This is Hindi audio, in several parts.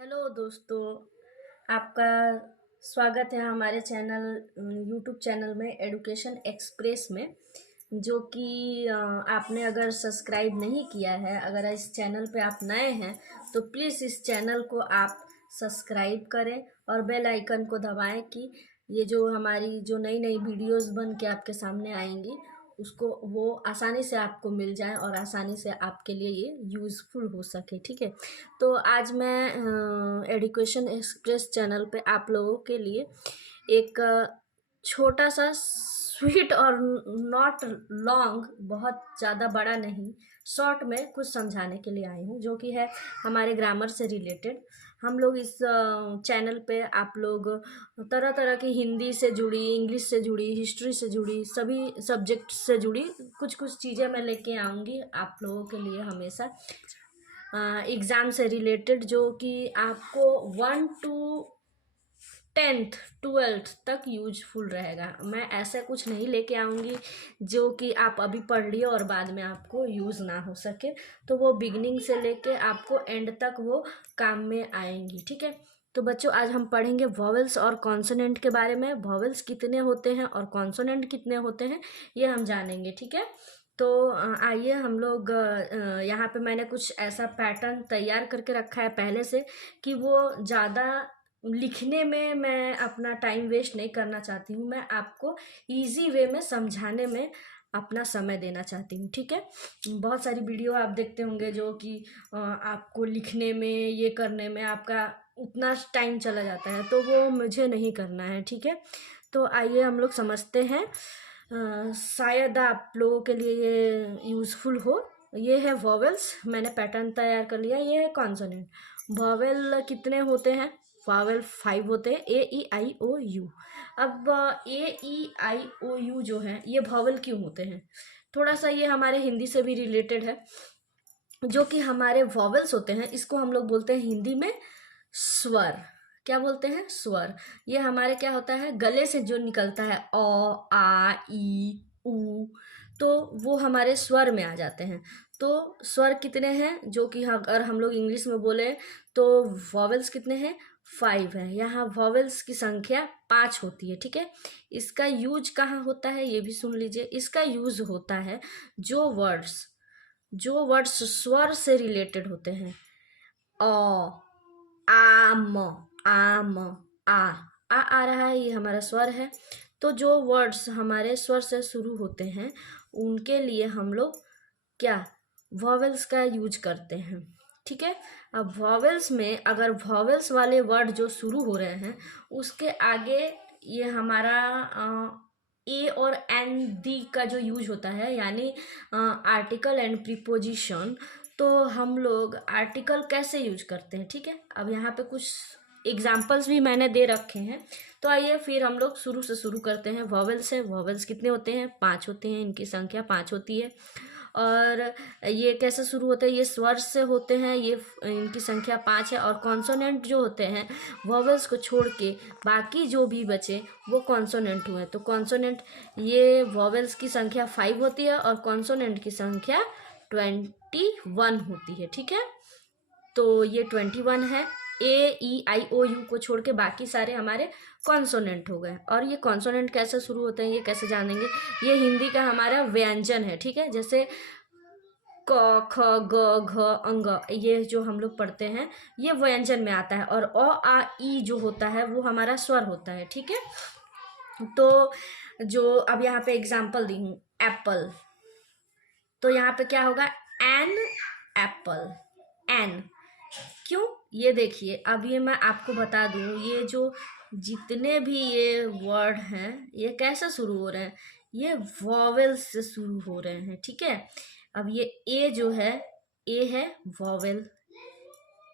हेलो दोस्तों, आपका स्वागत है हमारे चैनल यूट्यूब चैनल में एडुकेशन एक्सप्रेस में। जो कि आपने अगर सब्सक्राइब नहीं किया है, अगर इस चैनल पे आप नए हैं तो प्लीज़ इस चैनल को आप सब्सक्राइब करें और बेल आइकन को दबाएं कि ये जो हमारी जो नई नई वीडियोस बन के आपके सामने आएंगी उसको वो आसानी से आपको मिल जाए और आसानी से आपके लिए ये यूज़फुल हो सके। ठीक है, तो आज मैं एडुकेशन एक्सप्रेस चैनल पे आप लोगों के लिए एक छोटा सा स्वीट और नॉट लॉन्ग, बहुत ज़्यादा बड़ा नहीं, शॉर्ट में कुछ समझाने के लिए आई हूँ, जो कि है हमारे ग्रामर से रिलेटेड। हम लोग इस चैनल पे आप लोग तरह तरह की हिंदी से जुड़ी, इंग्लिश से जुड़ी, हिस्ट्री से जुड़ी, सभी सब्जेक्ट से जुड़ी कुछ कुछ चीज़ें मैं लेके आऊँगी आप लोगों के लिए हमेशा एग्ज़ाम से रिलेटेड, जो कि आपको 1 to 10th 12th तक यूजफुल रहेगा। मैं ऐसा कुछ नहीं लेके आऊँगी जो कि आप अभी पढ़ लिए और बाद में आपको यूज़ ना हो सके, तो वो बिगनिंग से लेके आपको एंड तक वो काम में आएंगी। ठीक है, तो बच्चों आज हम पढ़ेंगे वॉवेल्स और कॉन्सोनेंट के बारे में। वॉवेल्स कितने होते हैं और कॉन्सोनेंट कितने होते हैं ये हम जानेंगे। ठीक है, तो आइए हम लोग यहाँ पे मैंने कुछ ऐसा पैटर्न तैयार करके रखा है पहले से कि वो ज़्यादा लिखने में मैं अपना टाइम वेस्ट नहीं करना चाहती हूँ। मैं आपको इजी वे में समझाने में अपना समय देना चाहती हूँ। ठीक है, बहुत सारी वीडियो आप देखते होंगे जो कि आपको लिखने में, ये करने में आपका उतना टाइम चला जाता है, तो वो मुझे नहीं करना है। ठीक है, तो आइए हम लोग समझते हैं। शायद आप लोगों के लिए ये यूज़फुल हो। ये है वॉवेल्स, मैंने पैटर्न तैयार कर लिया। ये है कॉन्सोनेंट। वॉवेल कितने होते हैं? वॉवेल 5 होते हैं, ए ई आई ओ यू। अब ए ई आई ओ यू जो है ये वॉवेल क्यों होते हैं? थोड़ा सा ये हमारे हिंदी से भी रिलेटेड है। जो कि हमारे वॉवेल्स होते हैं इसको हम लोग बोलते हैं हिंदी में स्वर। क्या बोलते हैं? स्वर। ये हमारे क्या होता है, गले से जो निकलता है अ, आ, ई, उ, तो वो हमारे स्वर में आ जाते हैं। तो स्वर कितने हैं, जो कि अगर हम लोग इंग्लिश में बोले तो वॉवेल्स कितने हैं? 5 है। यहाँ वॉवेल्स की संख्या 5 होती है। ठीक है, इसका यूज कहाँ होता है ये भी सुन लीजिए। इसका यूज होता है जो वर्ड्स स्वर से रिलेटेड होते हैं। अ, आम, आम, आ रहा है, ये हमारा स्वर है। तो जो वर्ड्स हमारे स्वर से शुरू होते हैं उनके लिए हम लोग क्या वॉवेल्स का यूज करते हैं। ठीक है, अब वॉवेल्स में अगर वॉवेल्स वाले वर्ड जो शुरू हो रहे हैं उसके आगे ये हमारा ए और एन दी का जो यूज होता है, यानी आर्टिकल एंड प्रीपोजिशन, तो हम लोग आर्टिकल कैसे यूज करते हैं। ठीक है, अब यहाँ पे कुछ एग्जाम्पल्स भी मैंने दे रखे हैं, तो आइए फिर हम लोग शुरू से शुरू करते हैं। वॉवेल्स है, वॉवेल्स कितने होते हैं? 5 होते हैं, इनकी संख्या 5 होती है। और ये कैसे शुरू होते हैं? ये स्वर से होते हैं, ये इनकी संख्या 5 है। और कॉन्सोनेंट जो होते हैं वॉवेल्स को छोड़ के बाकी जो भी बचे वो कॉन्सोनेंट हुए। तो कॉन्सोनेंट, ये वॉवेल्स की संख्या 5 होती है और कॉन्सोनेंट की संख्या 21 होती है। ठीक है, तो ये 21 है। ए ई आई ओ यू को छोड़ के बाकी सारे हमारे कॉन्सोनेंट हो गए। और ये कॉन्सोनेंट कैसे शुरू होते हैं ये कैसे जानेंगे? ये हिंदी का हमारा व्यंजन है। ठीक है, जैसे क, ख, ग, घ, अंग, ये जो हम लोग पढ़ते हैं ये व्यंजन में आता है। और अ, आ, ई जो होता है वो हमारा स्वर होता है। ठीक है, तो जो अब यहाँ पे एग्जाम्पल दी हूँ, एप्पल, तो यहाँ पे क्या होगा? N apple. एन क्यों? ये देखिए, अब ये मैं आपको बता दूं, ये जो जितने भी ये वर्ड हैं ये कैसे शुरू हो रहे हैं? ये वॉवेल से शुरू हो रहे हैं। ठीक है, अब ये ए जो है, ए है वॉवेल,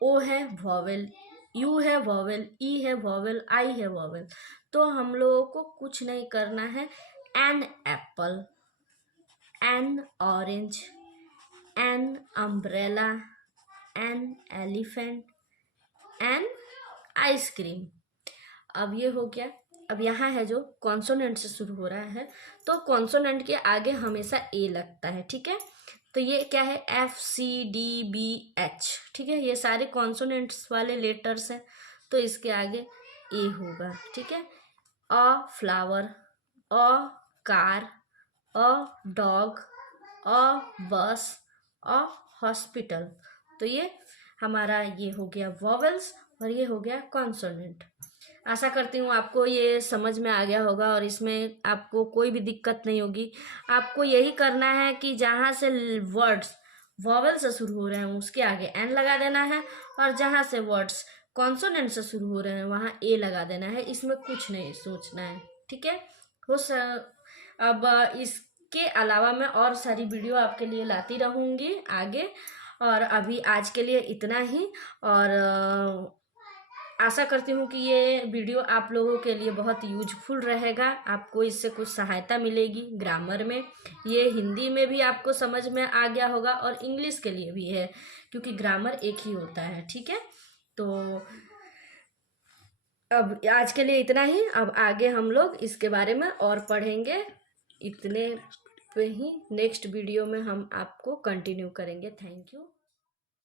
ओ है वॉवेल, यू है वॉवेल, ई है वॉवेल, आई है वॉवेल। तो हम लोगों को कुछ नहीं करना है। An apple, an orange, an umbrella, an elephant, an ice cream. अब ये हो गया। अब यहाँ है जो कॉन्सोनेंट से शुरू हो रहा है, तो कॉन्सोनेंट के आगे हमेशा ए लगता है। ठीक है, तो ये क्या है, FCDBH, ठीक है, ये सारे कॉन्सोनेंट्स वाले लेटर्स हैं, तो इसके आगे ए होगा, ठीक है। A flower, a car, a dog, a bus, a hospital. तो ये हमारा ये हो गया वॉवेल्स और ये हो गया कॉन्सोनेंट। आशा करती हूँ आपको ये समझ में आ गया होगा और इसमें आपको कोई भी दिक्कत नहीं होगी। आपको यही करना है कि जहाँ से वर्ड्स वॉवेल से शुरू हो रहे हैं उसके आगे एन लगा देना है, और जहाँ से वर्ड्स कॉन्सोनेंट से शुरू हो रहे हैं वहाँ ए लगा देना है। इसमें कुछ नहीं सोचना है, ठीक है। अब इसके अलावा मैं और सारी वीडियो आपके लिए लाती रहूँगी आगे, और अभी आज के लिए इतना ही। और आशा करती हूँ कि ये वीडियो आप लोगों के लिए बहुत यूजफुल रहेगा, आपको इससे कुछ सहायता मिलेगी ग्रामर में। ये हिंदी में भी आपको समझ में आ गया होगा और इंग्लिश के लिए भी है, क्योंकि ग्रामर एक ही होता है, ठीक है। तो अब आज के लिए इतना ही, अब आगे हम लोग इसके बारे में और पढ़ेंगे। इतने पे ही नेक्स्ट वीडियो में हम आपको कंटिन्यू करेंगे। Thank you.